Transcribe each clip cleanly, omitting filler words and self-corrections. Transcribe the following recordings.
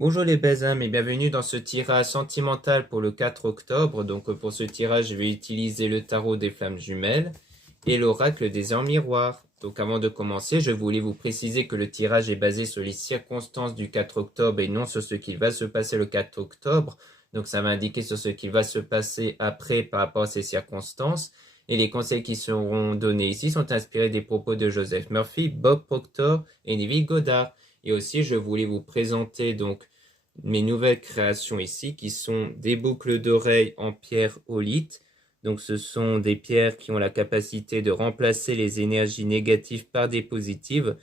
Bonjour les belles âmes et bienvenue dans ce tirage sentimental pour le 4 octobre. Donc pour ce tirage, je vais utiliser le tarot des flammes jumelles et l'oracle des heures miroirs. Donc avant de commencer, je voulais vous préciser que le tirage est basé sur les circonstances du 4 octobre et non sur ce qu'il va se passer le 4 octobre. Donc ça va indiquer sur ce qu'il va se passer après par rapport à ces circonstances. Et les conseils qui seront donnés ici sont inspirés des propos de Joseph Murphy, Bob Proctor et Neville Goddard. Et aussi, je voulais vous présenter donc mes nouvelles créations ici qui sont des boucles d'oreilles en pierre olite. Donc ce sont des pierres qui ont la capacité de remplacer les énergies négatives par des positives.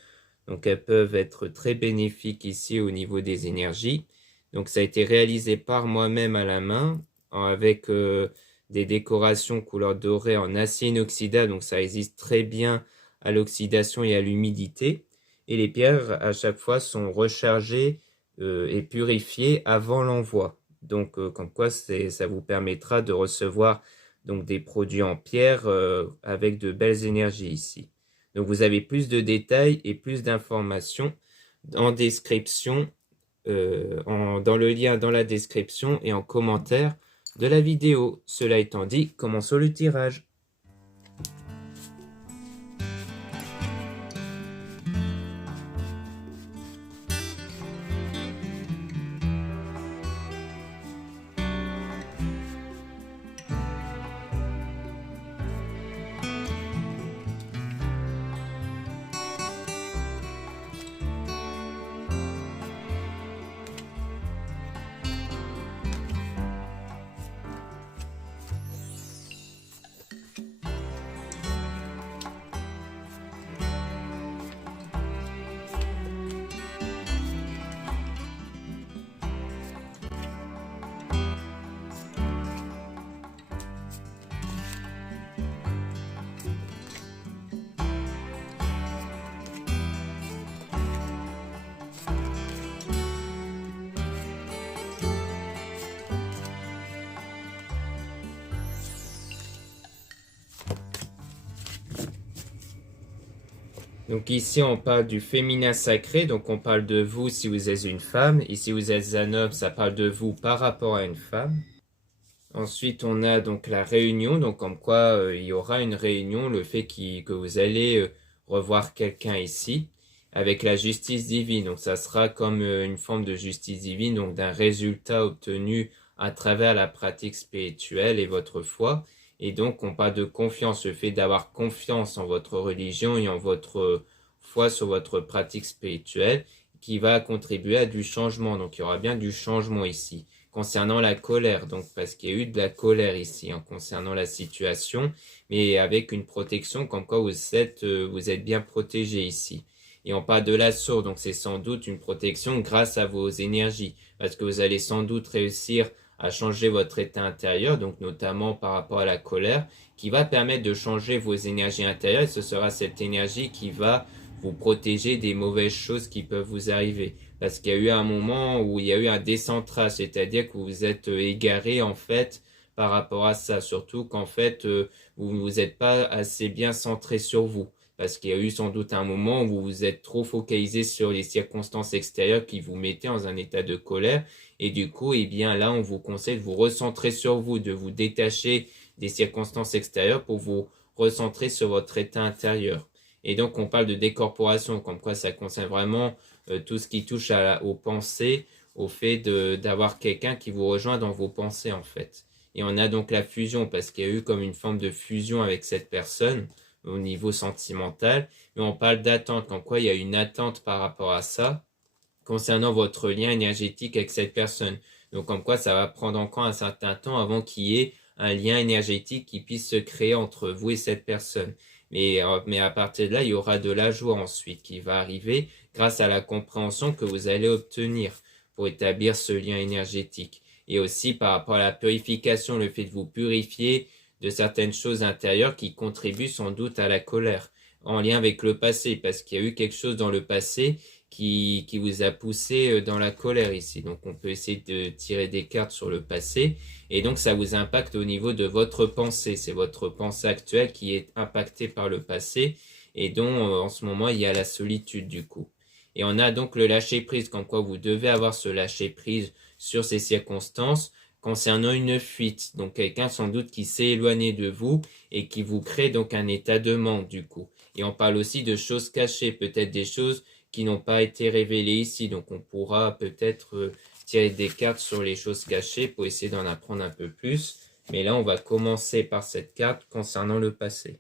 Donc elles peuvent être très bénéfiques ici au niveau des énergies. Donc ça a été réalisé par moi-même à la main avec des décorations couleur dorée en acier inoxydable. Donc ça résiste très bien à l'oxydation et à l'humidité. Et les pierres à chaque fois sont rechargées et purifiées avant l'envoi. Donc comme quoi ça vous permettra de recevoir donc des produits en pierre avec de belles énergies ici. Donc vous avez plus de détails et plus d'informations en description, dans le lien dans la description et en commentaire de la vidéo. Cela étant dit, commençons le tirage. Donc ici, on parle du féminin sacré, donc on parle de vous si vous êtes une femme. Ici, vous êtes un homme, ça parle de vous par rapport à une femme. Ensuite, on a donc la réunion, donc comme quoi il y aura une réunion, le fait que vous allez revoir quelqu'un ici, avec la justice divine. Donc ça sera comme une forme de justice divine, donc d'un résultat obtenu à travers la pratique spirituelle et votre foi. Et donc on parle de confiance, le fait d'avoir confiance en votre religion et en votre foi sur votre pratique spirituelle, qui va contribuer à du changement. Donc il y aura bien du changement ici concernant la colère, donc parce qu'il y a eu de la colère ici concernant la situation, mais avec une protection comme quoi vous êtes bien protégé ici. Et on parle de la source, donc c'est sans doute une protection grâce à vos énergies, parce que vous allez sans doute réussir à changer votre état intérieur, donc notamment par rapport à la colère, qui va permettre de changer vos énergies intérieures, et ce sera cette énergie qui va vous protéger des mauvaises choses qui peuvent vous arriver. Parce qu'il y a eu un moment où il y a eu un décentrage, c'est-à-dire que vous vous êtes égaré en fait par rapport à ça, surtout qu'en fait vous vous êtes pas assez bien centré sur vous. Parce qu'il y a eu sans doute un moment où vous vous êtes trop focalisé sur les circonstances extérieures qui vous mettaient dans un état de colère. Et du coup, eh bien là, on vous conseille de vous recentrer sur vous, de vous détacher des circonstances extérieures pour vous recentrer sur votre état intérieur. Et donc, on parle de décorporation, comme quoi ça concerne vraiment tout ce qui touche aux pensées, au fait d'avoir quelqu'un qui vous rejoint dans vos pensées, en fait. Et on a donc la fusion, parce qu'il y a eu comme une forme de fusion avec cette personne au niveau sentimental, mais on parle d'attente, comme quoi il y a une attente par rapport à ça, concernant votre lien énergétique avec cette personne. Donc comme quoi ça va prendre encore un certain temps avant qu'il y ait un lien énergétique qui puisse se créer entre vous et cette personne. Mais à partir de là, il y aura de la joie ensuite qui va arriver grâce à la compréhension que vous allez obtenir pour établir ce lien énergétique. Et aussi par rapport à la purification, le fait de vous purifier de certaines choses intérieures qui contribuent sans doute à la colère, en lien avec le passé, parce qu'il y a eu quelque chose dans le passé qui vous a poussé dans la colère ici. Donc on peut essayer de tirer des cartes sur le passé, et donc ça vous impacte au niveau de votre pensée. C'est votre pensée actuelle qui est impactée par le passé, et dont en ce moment il y a la solitude du coup. Et on a donc le lâcher-prise, comme quoi vous devez avoir ce lâcher-prise sur ces circonstances concernant une fuite. Donc quelqu'un sans doute qui s'est éloigné de vous et qui vous crée donc un état de manque du coup. Et on parle aussi de choses cachées, peut-être des choses qui n'ont pas été révélées ici. Donc on pourra peut-être tirer des cartes sur les choses cachées pour essayer d'en apprendre un peu plus. Mais là, on va commencer par cette carte concernant le passé.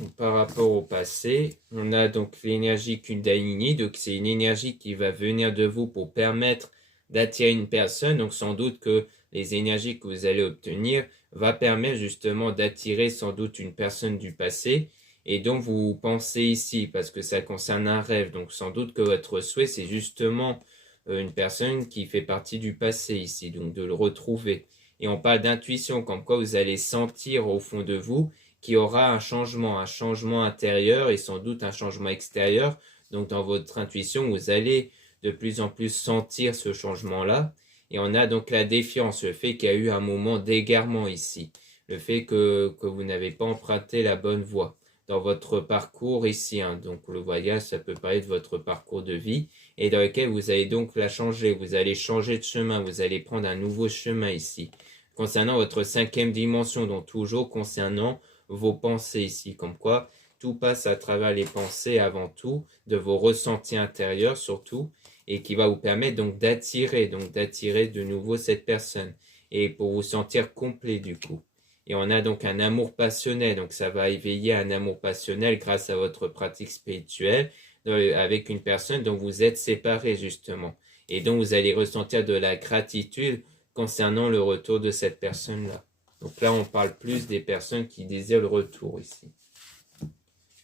Donc, par rapport au passé, on a donc l'énergie Kundalini, donc c'est une énergie qui va venir de vous pour permettre d'attirer une personne, donc sans doute que les énergies que vous allez obtenir va permettre justement d'attirer sans doute une personne du passé, et donc vous pensez ici, parce que ça concerne un rêve, donc sans doute que votre souhait c'est justement une personne qui fait partie du passé ici, donc de le retrouver. Et on parle d'intuition, comme quoi vous allez sentir au fond de vous qu'il y aura un changement intérieur et sans doute un changement extérieur. Donc dans votre intuition, vous allez de plus en plus sentir ce changement-là. Et on a donc la défiance, le fait qu'il y a eu un moment d'égarement ici, le fait que vous n'avez pas emprunté la bonne voie dans votre parcours ici. Donc le voyage, ça peut parler de votre parcours de vie et dans lequel vous allez donc la changer. Vous allez changer de chemin, vous allez prendre un nouveau chemin ici. Concernant votre cinquième dimension, donc toujours concernant vos pensées ici, comme quoi tout passe à travers les pensées avant tout, de vos ressentis intérieurs surtout, et qui va vous permettre donc d'attirer de nouveau cette personne, et pour vous sentir complet du coup. Et on a donc un amour passionnel, donc ça va éveiller un amour passionnel grâce à votre pratique spirituelle avec une personne dont vous êtes séparés justement, et dont vous allez ressentir de la gratitude concernant le retour de cette personne-là. Donc là, on parle plus des personnes qui désirent le retour ici.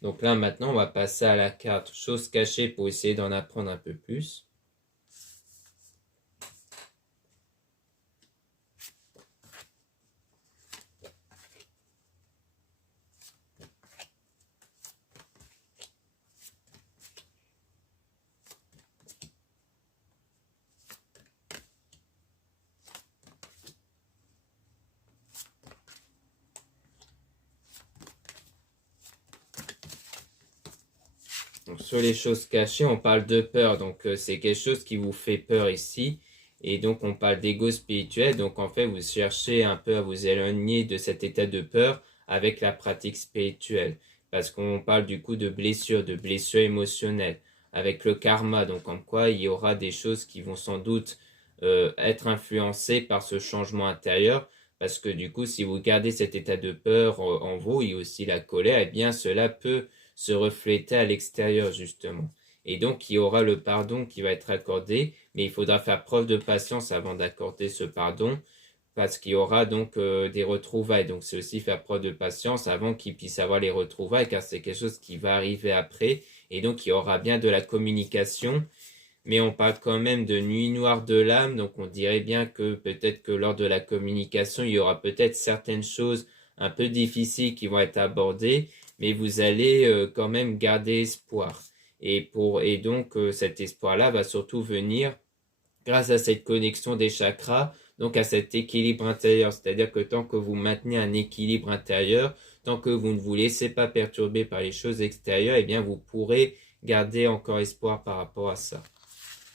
Donc là, maintenant, on va passer à la carte choses cachées pour essayer d'en apprendre un peu plus. Donc, sur les choses cachées, on parle de peur. Donc, c'est quelque chose qui vous fait peur ici. Et donc, on parle d'ego spirituel. Donc, en fait, vous cherchez un peu à vous éloigner de cet état de peur avec la pratique spirituelle. Parce qu'on parle du coup de blessures émotionnelles, avec le karma. Donc, en quoi il y aura des choses qui vont sans doute être influencées par ce changement intérieur. Parce que du coup, si vous gardez cet état de peur en vous et aussi la colère, eh bien, cela peut se refléter à l'extérieur justement. Et donc il y aura le pardon qui va être accordé, mais il faudra faire preuve de patience avant d'accorder ce pardon, parce qu'il y aura donc des retrouvailles. Donc c'est aussi faire preuve de patience avant qu'il puisse avoir les retrouvailles, car c'est quelque chose qui va arriver après, et donc il y aura bien de la communication, mais on parle quand même de nuit noire de l'âme, donc on dirait bien que peut-être que lors de la communication, il y aura peut-être certaines choses un peu difficiles qui vont être abordées, mais vous allez quand même garder espoir. Et donc cet espoir-là va surtout venir grâce à cette connexion des chakras, donc à cet équilibre intérieur. C'est-à-dire que tant que vous maintenez un équilibre intérieur, tant que vous ne vous laissez pas perturber par les choses extérieures, eh bien vous pourrez garder encore espoir par rapport à ça.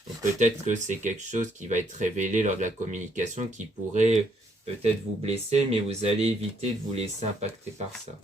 Donc peut-être que c'est quelque chose qui va être révélé lors de la communication qui pourrait peut-être vous blesser, mais vous allez éviter de vous laisser impacter par ça.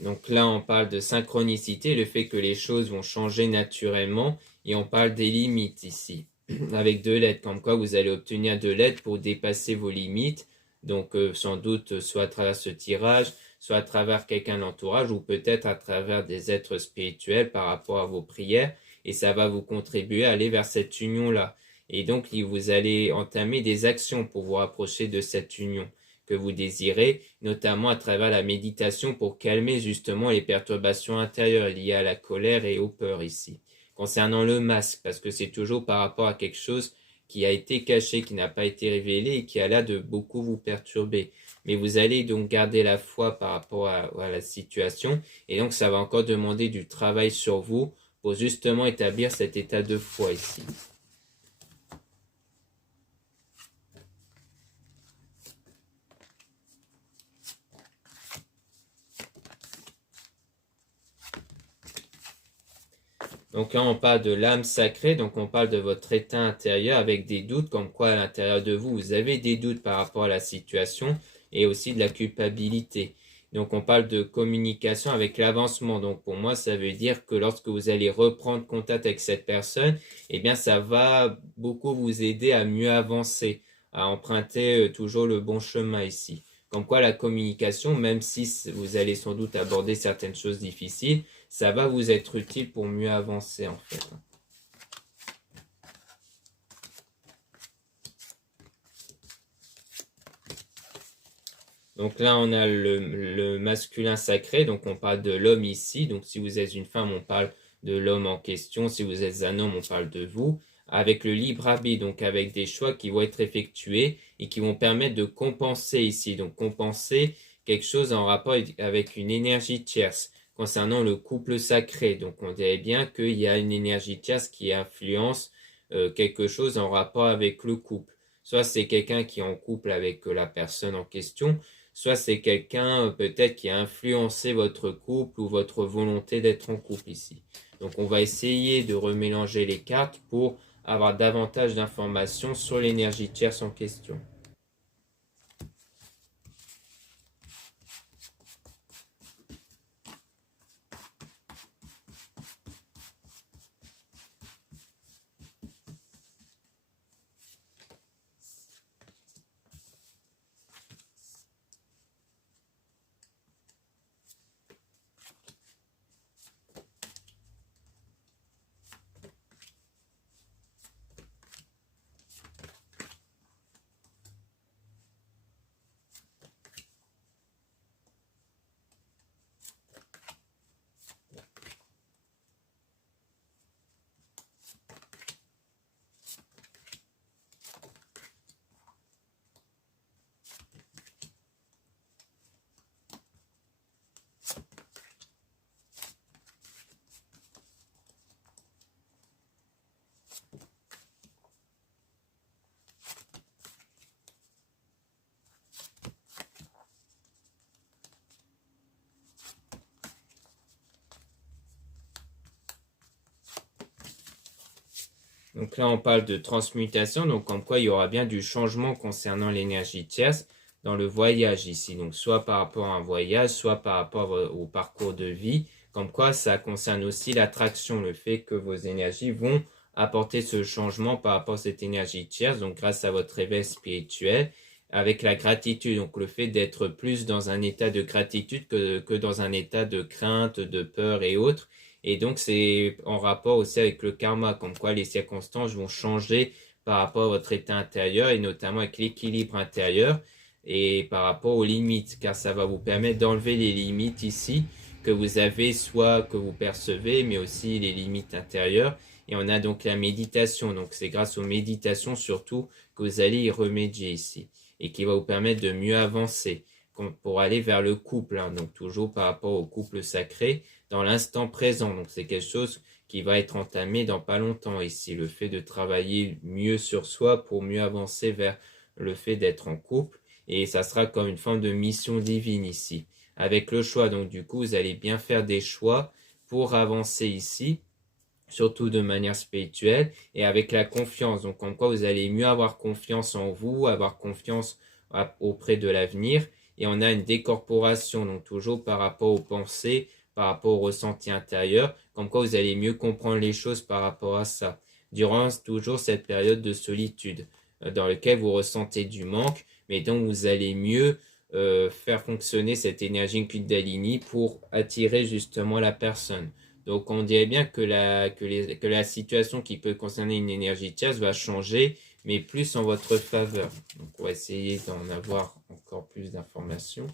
Donc là, on parle de synchronicité, le fait que les choses vont changer naturellement, et on parle des limites ici, avec de l'aide, comme quoi vous allez obtenir de l'aide pour dépasser vos limites, donc sans doute soit à travers ce tirage, soit à travers quelqu'un d'entourage, ou peut-être à travers des êtres spirituels par rapport à vos prières, et ça va vous contribuer à aller vers cette union-là. Et donc, vous allez entamer des actions pour vous rapprocher de cette union que vous désirez, notamment à travers la méditation pour calmer justement les perturbations intérieures liées à la colère et aux peurs ici. Concernant le masque, parce que c'est toujours par rapport à quelque chose qui a été caché, qui n'a pas été révélé et qui a l'air de beaucoup vous perturber. Mais vous allez donc garder la foi par rapport à la situation et donc ça va encore demander du travail sur vous pour justement établir cet état de foi ici. Donc là, on parle de l'âme sacrée, donc on parle de votre état intérieur avec des doutes, comme quoi à l'intérieur de vous, vous avez des doutes par rapport à la situation et aussi de la culpabilité. Donc on parle de communication avec l'avancement. Donc pour moi, ça veut dire que lorsque vous allez reprendre contact avec cette personne, eh bien ça va beaucoup vous aider à mieux avancer, à emprunter toujours le bon chemin ici. Comme quoi la communication, même si vous allez sans doute aborder certaines choses difficiles, ça va vous être utile pour mieux avancer en fait. Donc là, on a le masculin sacré, donc on parle de l'homme ici. Donc si vous êtes une femme, on parle de l'homme en question. Si vous êtes un homme, on parle de vous. Avec le libre arbitre, donc avec des choix qui vont être effectués et qui vont permettre de compenser ici. Donc compenser quelque chose en rapport avec une énergie tierce. Concernant le couple sacré, donc on dirait bien qu'il y a une énergie tierce qui influence quelque chose en rapport avec le couple. Soit c'est quelqu'un qui est en couple avec la personne en question, soit c'est quelqu'un peut-être qui a influencé votre couple ou votre volonté d'être en couple ici. Donc on va essayer de remélanger les cartes pour avoir davantage d'informations sur l'énergie tierce en question. Donc là, on parle de transmutation, donc comme quoi il y aura bien du changement concernant l'énergie tierce dans le voyage ici. Donc soit par rapport à un voyage, soit par rapport au parcours de vie. Comme quoi ça concerne aussi l'attraction, le fait que vos énergies vont apporter ce changement par rapport à cette énergie tierce. Donc grâce à votre réveil spirituel, avec la gratitude. Donc le fait d'être plus dans un état de gratitude que dans un état de crainte, de peur et autres. Et donc, c'est en rapport aussi avec le karma, comme quoi les circonstances vont changer par rapport à votre état intérieur et notamment avec l'équilibre intérieur et par rapport aux limites, car ça va vous permettre d'enlever les limites ici que vous avez, soit que vous percevez, mais aussi les limites intérieures. Et on a donc la méditation. Donc, c'est grâce aux méditations surtout que vous allez y remédier ici et qui va vous permettre de mieux avancer pour aller vers le couple, hein, donc toujours par rapport au couple sacré dans l'instant présent. Donc c'est quelque chose qui va être entamé dans pas longtemps ici, le fait de travailler mieux sur soi pour mieux avancer vers le fait d'être en couple et ça sera comme une forme de mission divine ici. Avec le choix, donc du coup vous allez bien faire des choix pour avancer ici, surtout de manière spirituelle et avec la confiance. Donc en quoi vous allez mieux avoir confiance en vous, avoir confiance auprès de l'avenir. Et on a une décorporation, donc toujours par rapport aux pensées, par rapport au ressenti intérieur, comme quoi vous allez mieux comprendre les choses par rapport à ça. Durant toujours cette période de solitude, dans laquelle vous ressentez du manque, mais donc vous allez mieux faire fonctionner cette énergie Kundalini pour attirer justement la personne. Donc on dirait bien que la situation qui peut concerner une énergie tierce va changer, mais plus en votre faveur. Donc on va essayer d'en avoir encore plus d'informations.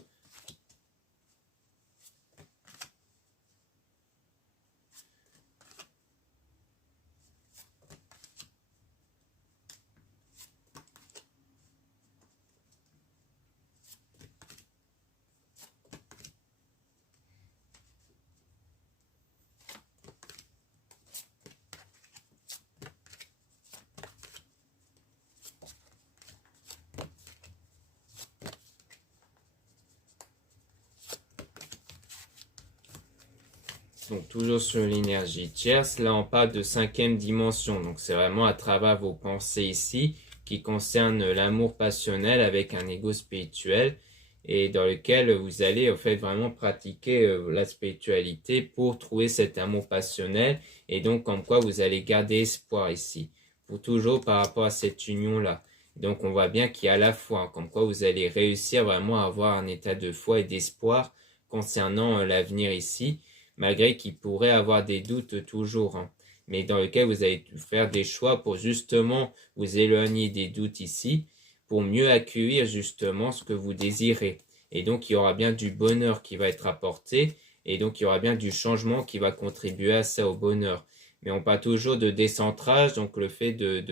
Donc toujours sur l'énergie tierce, là on parle de 5e dimension, donc c'est vraiment à travers vos pensées ici qui concerne l'amour passionnel avec un ego spirituel et dans lequel vous allez en fait vraiment pratiquer la spiritualité pour trouver cet amour passionnel et donc comme quoi vous allez garder espoir ici, pour toujours par rapport à cette union-là. Donc on voit bien qu'il y a la foi, hein, comme quoi vous allez réussir vraiment à avoir un état de foi et d'espoir concernant l'avenir ici, malgré qu'il pourrait avoir des doutes toujours, hein, mais dans lequel vous allez faire des choix pour justement vous éloigner des doutes ici, pour mieux accueillir justement ce que vous désirez. Et donc il y aura bien du bonheur qui va être apporté, et donc il y aura bien du changement qui va contribuer à ça, au bonheur. Mais on parle toujours de décentrage, donc le fait de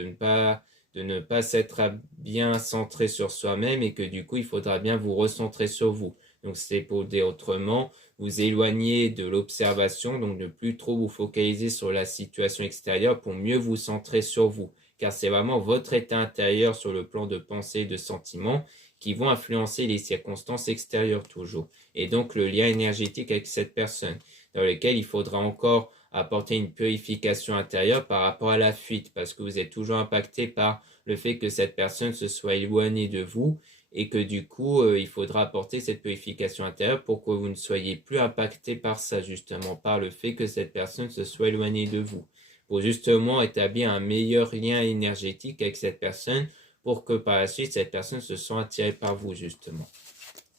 ne pas s'être bien centré sur soi-même et que du coup il faudra bien vous recentrer sur vous. Donc c'est pour dire autrement, vous éloigner de l'observation, donc ne plus trop vous focaliser sur la situation extérieure pour mieux vous centrer sur vous. Car c'est vraiment votre état intérieur sur le plan de pensée et de sentiment qui vont influencer les circonstances extérieures toujours. Et donc le lien énergétique avec cette personne, dans lequel il faudra encore apporter une purification intérieure par rapport à la fuite, parce que vous êtes toujours impacté par le fait que cette personne se soit éloignée de vous, et que du coup, il faudra apporter cette purification intérieure pour que vous ne soyez plus impacté par ça, justement, par le fait que cette personne se soit éloignée de vous, pour justement établir un meilleur lien énergétique avec cette personne, pour que par la suite, cette personne se sente attirée par vous, justement.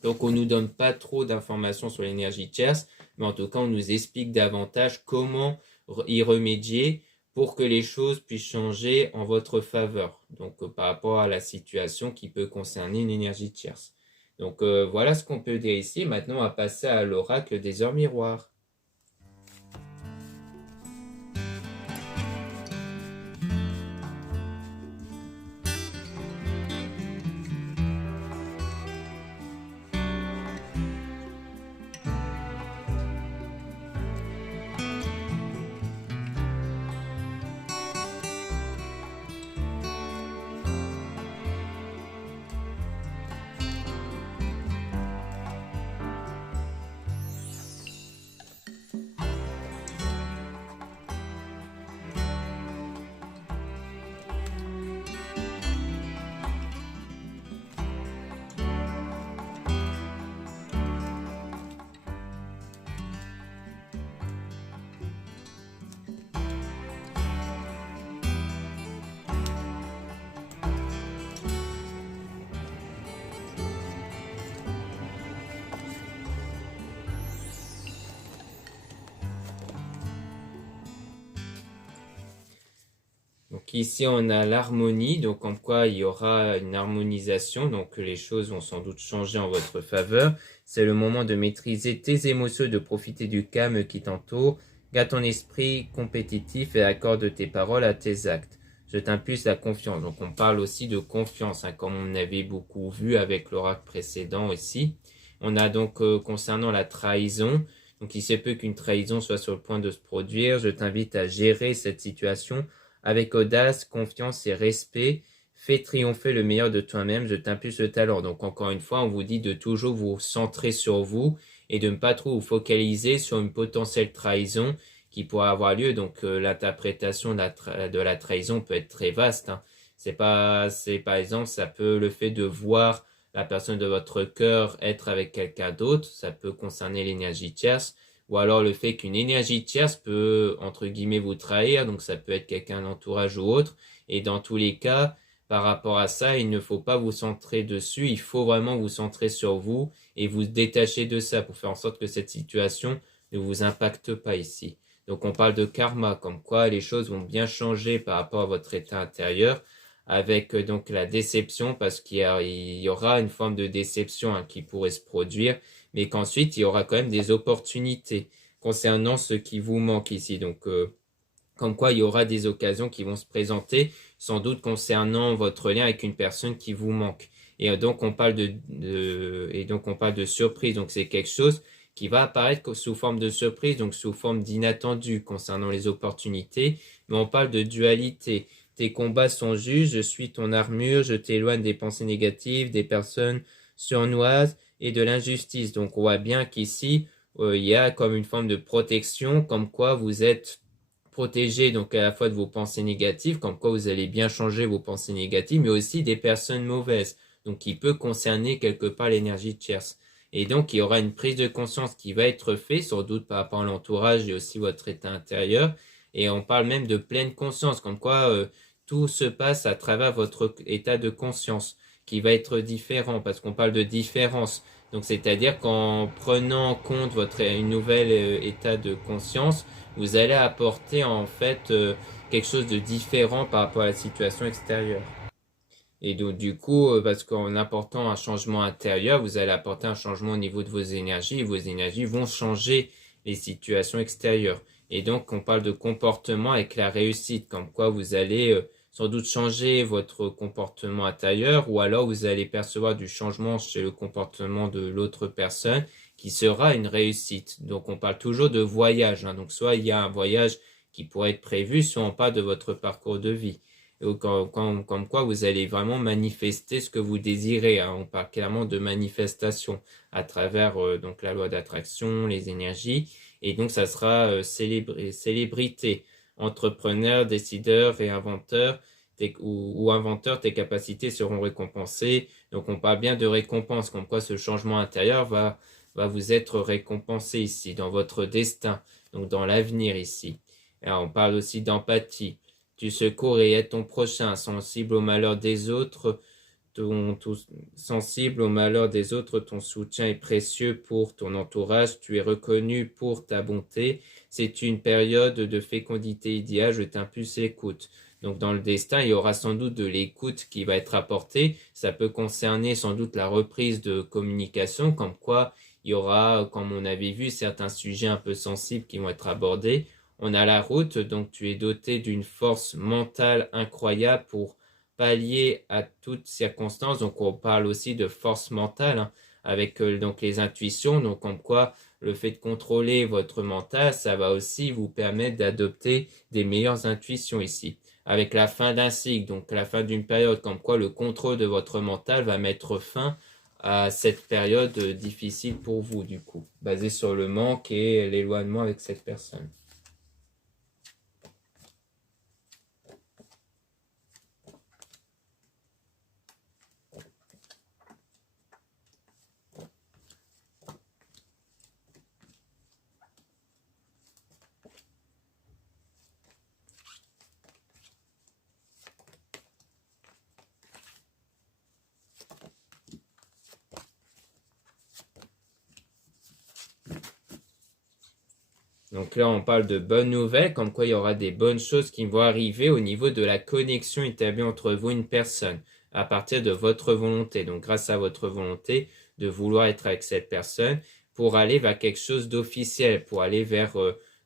Donc, on ne nous donne pas trop d'informations sur l'énergie tierce, mais en tout cas, on nous explique davantage comment y remédier pour que les choses puissent changer en votre faveur. Donc, par rapport à la situation qui peut concerner une énergie tierce. Donc, voilà ce qu'on peut dire ici. Maintenant, on va passer à l'oracle des heures miroirs. Donc ici on a l'harmonie, donc en quoi il y aura une harmonisation, donc les choses vont sans doute changer en votre faveur. C'est le moment de maîtriser tes émotions, de profiter du calme qui t'entoure. Garde ton esprit compétitif et accorde tes paroles à tes actes. Je t'impulse la confiance. Donc on parle aussi de confiance, hein, comme on avait beaucoup vu avec l'oracle précédent aussi. On a donc concernant la trahison, donc il se peut qu'une trahison soit sur le point de se produire. Je t'invite à gérer cette situation avec audace, confiance et respect. Fais triompher le meilleur de toi-même, je t'impulse le talent. Donc encore une fois, on vous dit de toujours vous centrer sur vous et de ne pas trop vous focaliser sur une potentielle trahison qui pourra avoir lieu. Donc l'interprétation de la trahison peut être très vaste, hein. C'est par exemple, ça peut le fait de voir la personne de votre cœur être avec quelqu'un d'autre, ça peut concerner l'énergie tierce, ou alors le fait qu'une énergie tierce peut, entre guillemets, vous trahir, donc ça peut être quelqu'un d'entourage ou autre, et dans tous les cas, par rapport à ça, il ne faut pas vous centrer dessus, il faut vraiment vous centrer sur vous et vous détacher de ça pour faire en sorte que cette situation ne vous impacte pas ici. Donc on parle de karma, comme quoi les choses vont bien changer par rapport à votre état intérieur, avec donc la déception, parce qu'il y aura une forme de déception qui pourrait se produire, mais qu'ensuite il y aura quand même des opportunités concernant ce qui vous manque ici. Donc comme quoi il y aura des occasions qui vont se présenter, sans doute concernant votre lien avec une personne qui vous manque. Et donc on parle et donc on parle de surprise. Donc c'est quelque chose qui va apparaître sous forme de surprise, donc sous forme d'inattendu concernant les opportunités. Mais on parle de dualité. Tes combats sont justes, je suis ton armure, je t'éloigne des pensées négatives, des personnes sournoises et de l'injustice. Donc on voit bien qu'ici, il y a comme une forme de protection, comme quoi vous êtes protégé donc à la fois de vos pensées négatives, comme quoi vous allez bien changer vos pensées négatives, mais aussi des personnes mauvaises, donc qui peut concerner quelque part l'énergie tierce. Et donc il y aura une prise de conscience qui va être faite, sans doute par rapport à l'entourage et aussi votre état intérieur. Et on parle même de pleine conscience, comme quoi tout se passe à travers votre état de conscience, qui va être différent, parce qu'on parle de différence. Donc c'est-à-dire qu'en prenant en compte une nouvelle état de conscience, vous allez apporter en fait quelque chose de différent par rapport à la situation extérieure. Et donc du coup, parce qu'en apportant un changement intérieur, vous allez apporter un changement au niveau de vos énergies, et vos énergies vont changer les situations extérieures. Et donc on parle de comportement avec la réussite, comme quoi vous allez sans doute changer votre comportement intérieur, ou alors vous allez percevoir du changement chez le comportement de l'autre personne, qui sera une réussite. Donc on parle toujours de voyage, donc soit il y a un voyage qui pourrait être prévu, soit on parle de votre parcours de vie. Comme quoi vous allez vraiment manifester ce que vous désirez. On parle clairement de manifestation à travers donc la loi d'attraction, les énergies. Et donc ça sera célébrité, entrepreneur, décideur et inventeur ou inventeur, tes capacités seront récompensées. Donc on parle bien de récompense, comme quoi ce changement intérieur va vous être récompensé ici, dans votre destin, donc dans l'avenir ici. Alors, on parle aussi d'empathie. Tu secours et aides ton prochain, sensible au malheur des autres, sensible au malheur des autres, ton soutien est précieux pour ton entourage, tu es reconnu pour ta bonté. C'est une période de fécondité idéale, je t'impulse l'écoute. Donc dans le destin, il y aura sans doute de l'écoute qui va être apportée. Ça peut concerner sans doute la reprise de communication, comme quoi il y aura, comme on avait vu, certains sujets un peu sensibles qui vont être abordés. On a la route, donc tu es doté d'une force mentale incroyable pour pallier à toutes circonstances. Donc on parle aussi de force mentale avec donc les intuitions. Donc comme quoi le fait de contrôler votre mental, ça va aussi vous permettre d'adopter des meilleures intuitions ici. Avec la fin d'un cycle, donc la fin d'une période, comme quoi le contrôle de votre mental va mettre fin à cette période difficile pour vous du coup, basée sur le manque et l'éloignement avec cette personne. Donc là, on parle de bonnes nouvelles, comme quoi il y aura des bonnes choses qui vont arriver au niveau de la connexion établie entre vous et une personne, à partir de votre volonté. Donc grâce à votre volonté de vouloir être avec cette personne, pour aller vers quelque chose d'officiel, pour aller vers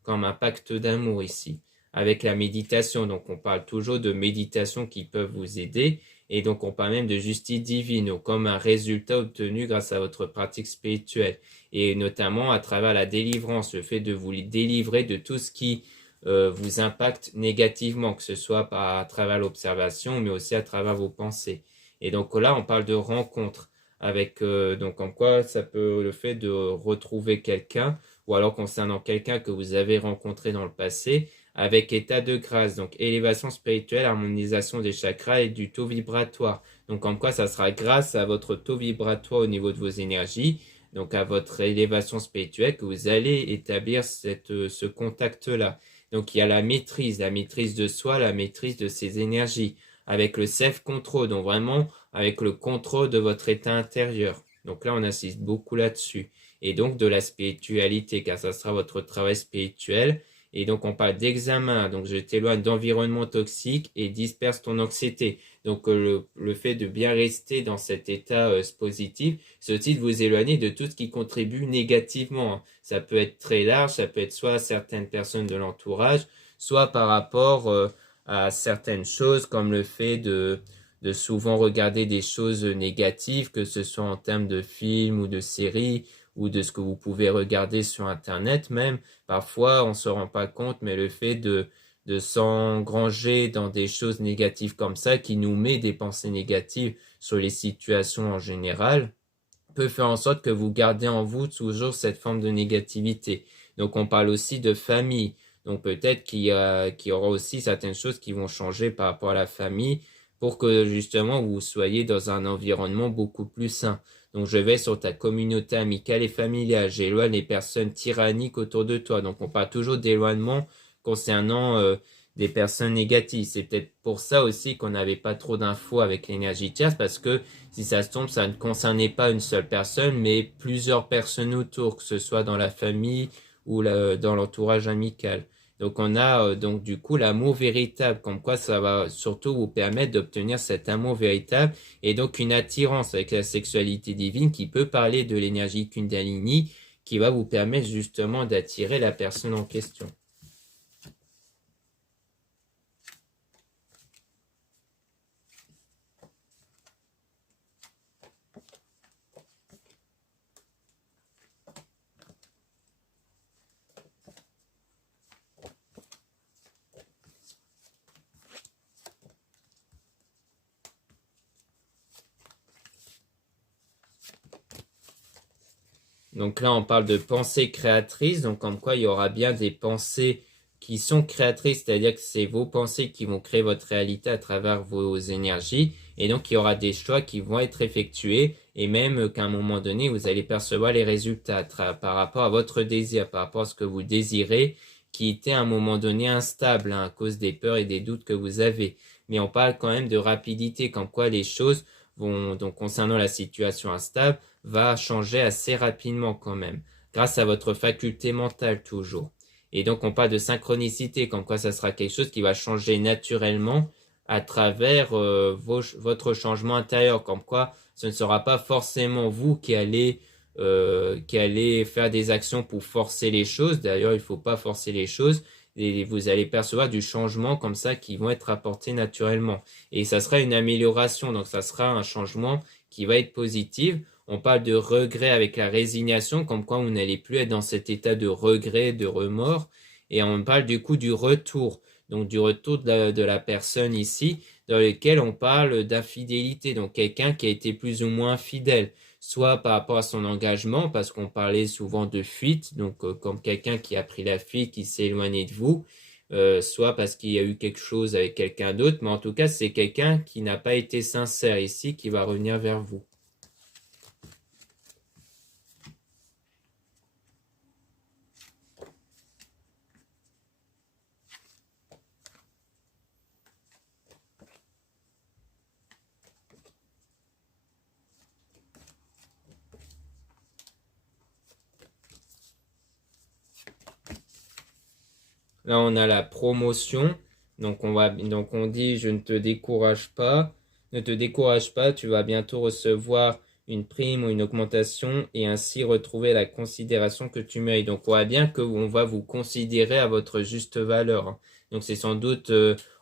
comme un pacte d'amour ici. Avec la méditation, donc on parle toujours de méditation qui peuvent vous aider, et donc on parle même de justice divine, ou comme un résultat obtenu grâce à votre pratique spirituelle. Et notamment à travers la délivrance, le fait de vous délivrer de tout ce qui vous impacte négativement, que ce soit à travers l'observation, mais aussi à travers vos pensées. Et donc là, on parle de rencontre, avec donc en quoi ça peut le fait de retrouver quelqu'un, ou alors concernant quelqu'un que vous avez rencontré dans le passé, avec état de grâce, donc élévation spirituelle, harmonisation des chakras et du taux vibratoire. Donc en quoi ça sera grâce à votre taux vibratoire au niveau de vos énergies, donc à votre élévation spirituelle, que vous allez établir ce contact-là. Donc il y a la maîtrise de soi, la maîtrise de ses énergies, avec le self-control, donc vraiment avec le contrôle de votre état intérieur. Donc là, on insiste beaucoup là-dessus. Et donc de la spiritualité, car ça sera votre travail spirituel. Et donc, on parle d'examen. Donc, je t'éloigne d'environnement toxique et disperse ton anxiété. Donc, le fait de bien rester dans cet état positif, c'est aussi de vous éloigner de tout ce qui contribue négativement. Ça peut être très large, ça peut être soit certaines personnes de l'entourage, soit par rapport à certaines choses comme le fait de souvent regarder des choses négatives, que ce soit en termes de films ou de séries ou de ce que vous pouvez regarder sur Internet même. Parfois, on ne se rend pas compte, mais le fait de s'engranger dans des choses négatives comme ça, qui nous met des pensées négatives sur les situations en général, peut faire en sorte que vous gardez en vous toujours cette forme de négativité. Donc, on parle aussi de famille. Donc, peut-être qu'il y aura aussi certaines choses qui vont changer par rapport à la famille pour que justement vous soyez dans un environnement beaucoup plus sain. Donc, je vais sur ta communauté amicale et familiale. J'éloigne les personnes tyranniques autour de toi. Donc, on parle toujours d'éloignement concernant des personnes négatives. C'est peut-être pour ça aussi qu'on n'avait pas trop d'infos avec l'énergie tierce, parce que si ça se tombe, ça ne concernait pas une seule personne, mais plusieurs personnes autour, que ce soit dans la famille ou dans l'entourage amical. Donc on a donc du coup l'amour véritable, comme quoi ça va surtout vous permettre d'obtenir cet amour véritable et donc une attirance avec la sexualité divine qui peut parler de l'énergie Kundalini qui va vous permettre justement d'attirer la personne en question. Donc là, on parle de pensées créatrices, donc comme quoi il y aura bien des pensées qui sont créatrices, c'est-à-dire que c'est vos pensées qui vont créer votre réalité à travers vos énergies, et donc il y aura des choix qui vont être effectués, et même qu'à un moment donné, vous allez percevoir les résultats par rapport à votre désir, par rapport à ce que vous désirez, qui était à un moment donné instable à cause des peurs et des doutes que vous avez. Mais on parle quand même de rapidité, comme quoi les choses vont, donc concernant la situation instable, va changer assez rapidement quand même, grâce à votre faculté mentale toujours. Et donc on parle de synchronicité, comme quoi ça sera quelque chose qui va changer naturellement à travers votre changement intérieur, comme quoi ce ne sera pas forcément vous qui allez faire des actions pour forcer les choses. D'ailleurs, il ne faut pas forcer les choses. Et vous allez percevoir du changement comme ça qui vont être apportés naturellement. Et ça sera une amélioration, donc ça sera un changement qui va être positif. On parle de regret avec la résignation, comme quoi vous n'allez plus être dans cet état de regret, de remords. Et on parle du coup du retour, donc du retour de la personne ici, dans lequel on parle d'infidélité, donc quelqu'un qui a été plus ou moins fidèle, soit par rapport à son engagement, parce qu'on parlait souvent de fuite, donc comme quelqu'un qui a pris la fuite, qui s'est éloigné de vous, soit parce qu'il y a eu quelque chose avec quelqu'un d'autre, mais en tout cas c'est quelqu'un qui n'a pas été sincère ici, qui va revenir vers vous. Là, on a la promotion. Donc on dit, je ne te décourage pas. Ne te décourage pas, tu vas bientôt recevoir une prime ou une augmentation et ainsi retrouver la considération que tu mérites. Donc on voit bien qu'on va vous considérer à votre juste valeur, hein. Donc c'est sans doute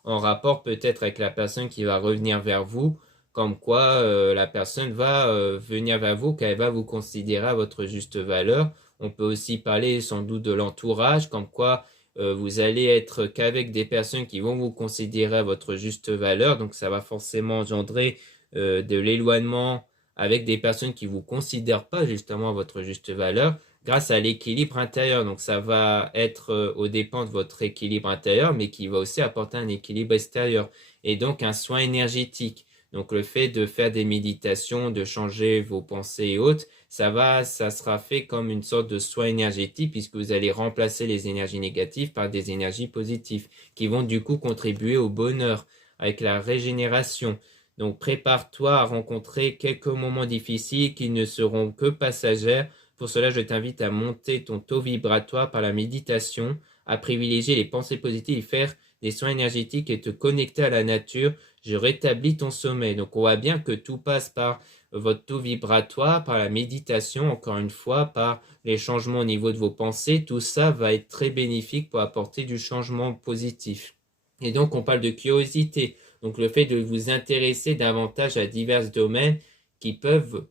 en rapport peut-être avec la personne qui va revenir vers vous, comme quoi la personne va venir vers vous, qu'elle va vous considérer à votre juste valeur. On peut aussi parler sans doute de l'entourage, comme quoi vous allez être qu'avec des personnes qui vont vous considérer à votre juste valeur. Donc ça va forcément engendrer de l'éloignement avec des personnes qui vous considèrent pas justement à votre juste valeur grâce à l'équilibre intérieur. Donc ça va être aux dépens de votre équilibre intérieur, mais qui va aussi apporter un équilibre extérieur et donc un soin énergétique. Donc le fait de faire des méditations, de changer vos pensées et autres, ça sera fait comme une sorte de soin énergétique puisque vous allez remplacer les énergies négatives par des énergies positives qui vont du coup contribuer au bonheur avec la régénération. Donc prépare-toi à rencontrer quelques moments difficiles qui ne seront que passagers. Pour cela, je t'invite à monter ton taux vibratoire par la méditation à privilégier les pensées positives et faire des soins énergétiques et te connecter à la nature. Je rétablis ton sommeil. Donc, on voit bien que tout passe par votre taux vibratoire, par la méditation, encore une fois, par les changements au niveau de vos pensées. Tout ça va être très bénéfique pour apporter du changement positif. Et donc, on parle de curiosité. Donc, le fait de vous intéresser davantage à divers domaines qui peuvent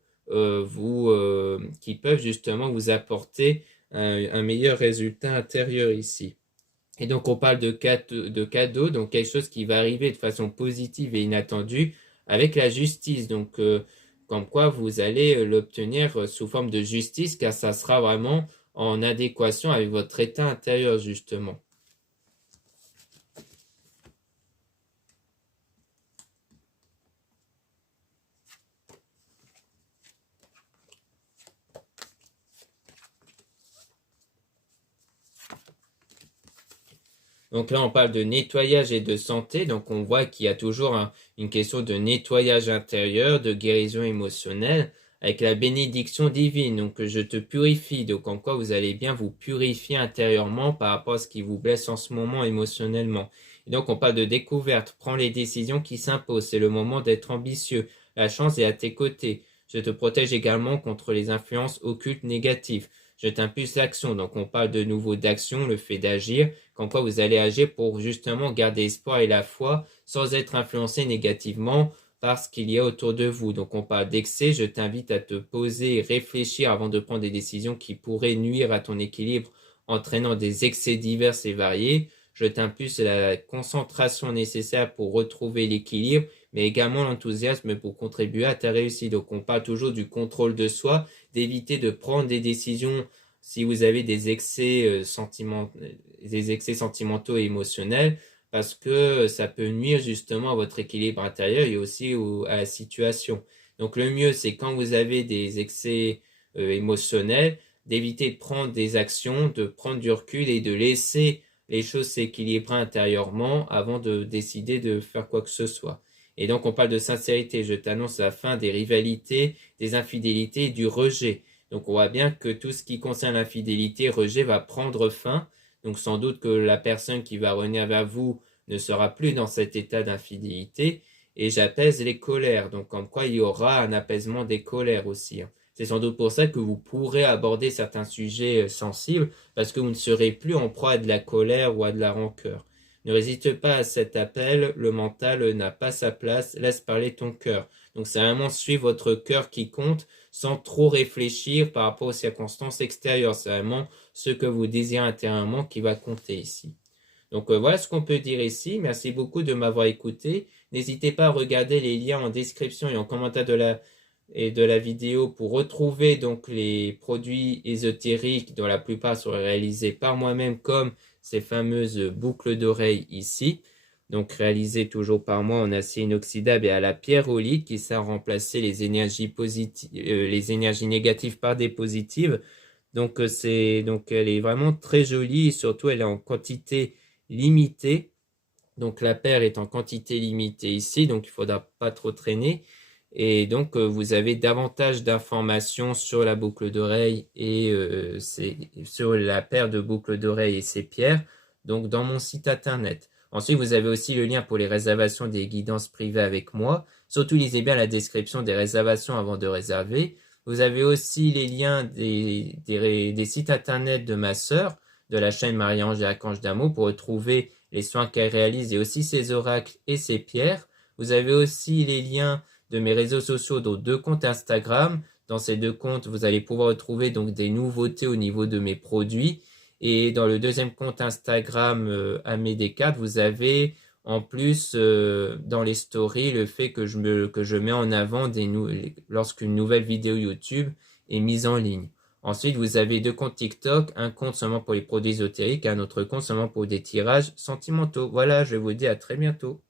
qui peuvent justement vous apporter un meilleur résultat intérieur ici. Et donc, on parle de cadeaux, donc quelque chose qui va arriver de façon positive et inattendue avec la justice. Donc, comme quoi vous allez l'obtenir sous forme de justice, car ça sera vraiment en adéquation avec votre état intérieur, justement. Donc là, on parle de nettoyage et de santé. Donc on voit qu'il y a toujours une question de nettoyage intérieur, de guérison émotionnelle, avec la bénédiction divine. Donc je te purifie. Donc en quoi vous allez bien vous purifier intérieurement par rapport à ce qui vous blesse en ce moment émotionnellement. Et donc on parle de découverte. Prends les décisions qui s'imposent. C'est le moment d'être ambitieux. La chance est à tes côtés. Je te protège également contre les influences occultes négatives. Je t'impulse l'action. Donc on parle de nouveau d'action, le fait d'agir, comme quoi vous allez agir pour justement garder espoir et la foi sans être influencé négativement par ce qu'il y a autour de vous. Donc on parle d'excès, je t'invite à te poser et réfléchir avant de prendre des décisions qui pourraient nuire à ton équilibre, entraînant des excès divers et variés. Je t'impulse la concentration nécessaire pour retrouver l'équilibre, mais également l'enthousiasme pour contribuer à ta réussite. Donc on parle toujours du contrôle de soi, d'éviter de prendre des décisions si vous avez des excès sentimentaux et émotionnels, parce que ça peut nuire justement à votre équilibre intérieur et aussi à la situation. Donc le mieux, c'est quand vous avez des excès émotionnels, d'éviter de prendre des actions, de prendre du recul et de laisser les choses s'équilibrer intérieurement avant de décider de faire quoi que ce soit. Et donc on parle de sincérité. Je t'annonce la fin des rivalités, des infidélités et du rejet. Donc on voit bien que tout ce qui concerne l'infidélité, rejet va prendre fin. Donc sans doute que la personne qui va revenir vers vous ne sera plus dans cet état d'infidélité. Et j'apaise les colères. Donc comme quoi il y aura un apaisement des colères aussi. C'est sans doute pour ça que vous pourrez aborder certains sujets sensibles, parce que vous ne serez plus en proie à de la colère ou à de la rancœur. Ne résiste pas à cet appel, le mental n'a pas sa place, laisse parler ton cœur. Donc c'est vraiment suivre votre cœur qui compte, sans trop réfléchir par rapport aux circonstances extérieures. C'est vraiment ce que vous désirez intérieurement qui va compter ici. Donc voilà ce qu'on peut dire ici. Merci beaucoup de m'avoir écouté. N'hésitez pas à regarder les liens en description et en commentaire de la vidéo pour retrouver donc les produits ésotériques dont la plupart sont réalisés par moi-même, comme ces fameuses boucles d'oreilles ici, donc réalisées toujours par moi en acier inoxydable et à la pierrolite, qui sert à remplacer les énergies positives, les énergies négatives par des positives. Donc elle est vraiment très jolie et surtout elle est en quantité limitée. Donc la paire est en quantité limitée ici, donc il ne faudra pas trop traîner. Et donc vous avez davantage d'informations sur la boucle d'oreille et sur la paire de boucles d'oreilles et ses pierres, donc dans mon site internet. Ensuite, vous avez aussi le lien pour les réservations des guidances privées avec moi. Surtout, lisez bien la description des réservations avant de réserver. Vous avez aussi les liens des sites internet de ma sœur, de la chaîne Marie-Ange et Archange d'Amour, pour retrouver les soins qu'elle réalise et aussi ses oracles et ses pierres. Vous avez aussi les liens de mes réseaux sociaux, dont 2 comptes Instagram. Dans ces 2 comptes, vous allez pouvoir retrouver donc des nouveautés au niveau de mes produits. Et dans le deuxième compte Instagram, Amédécat, vous avez en plus dans les stories le fait que je mets en avant lorsqu'une nouvelle vidéo YouTube est mise en ligne. Ensuite, vous avez 2 comptes TikTok, un compte seulement pour les produits ésotériques et un autre compte seulement pour des tirages sentimentaux. Voilà, je vous dis à très bientôt.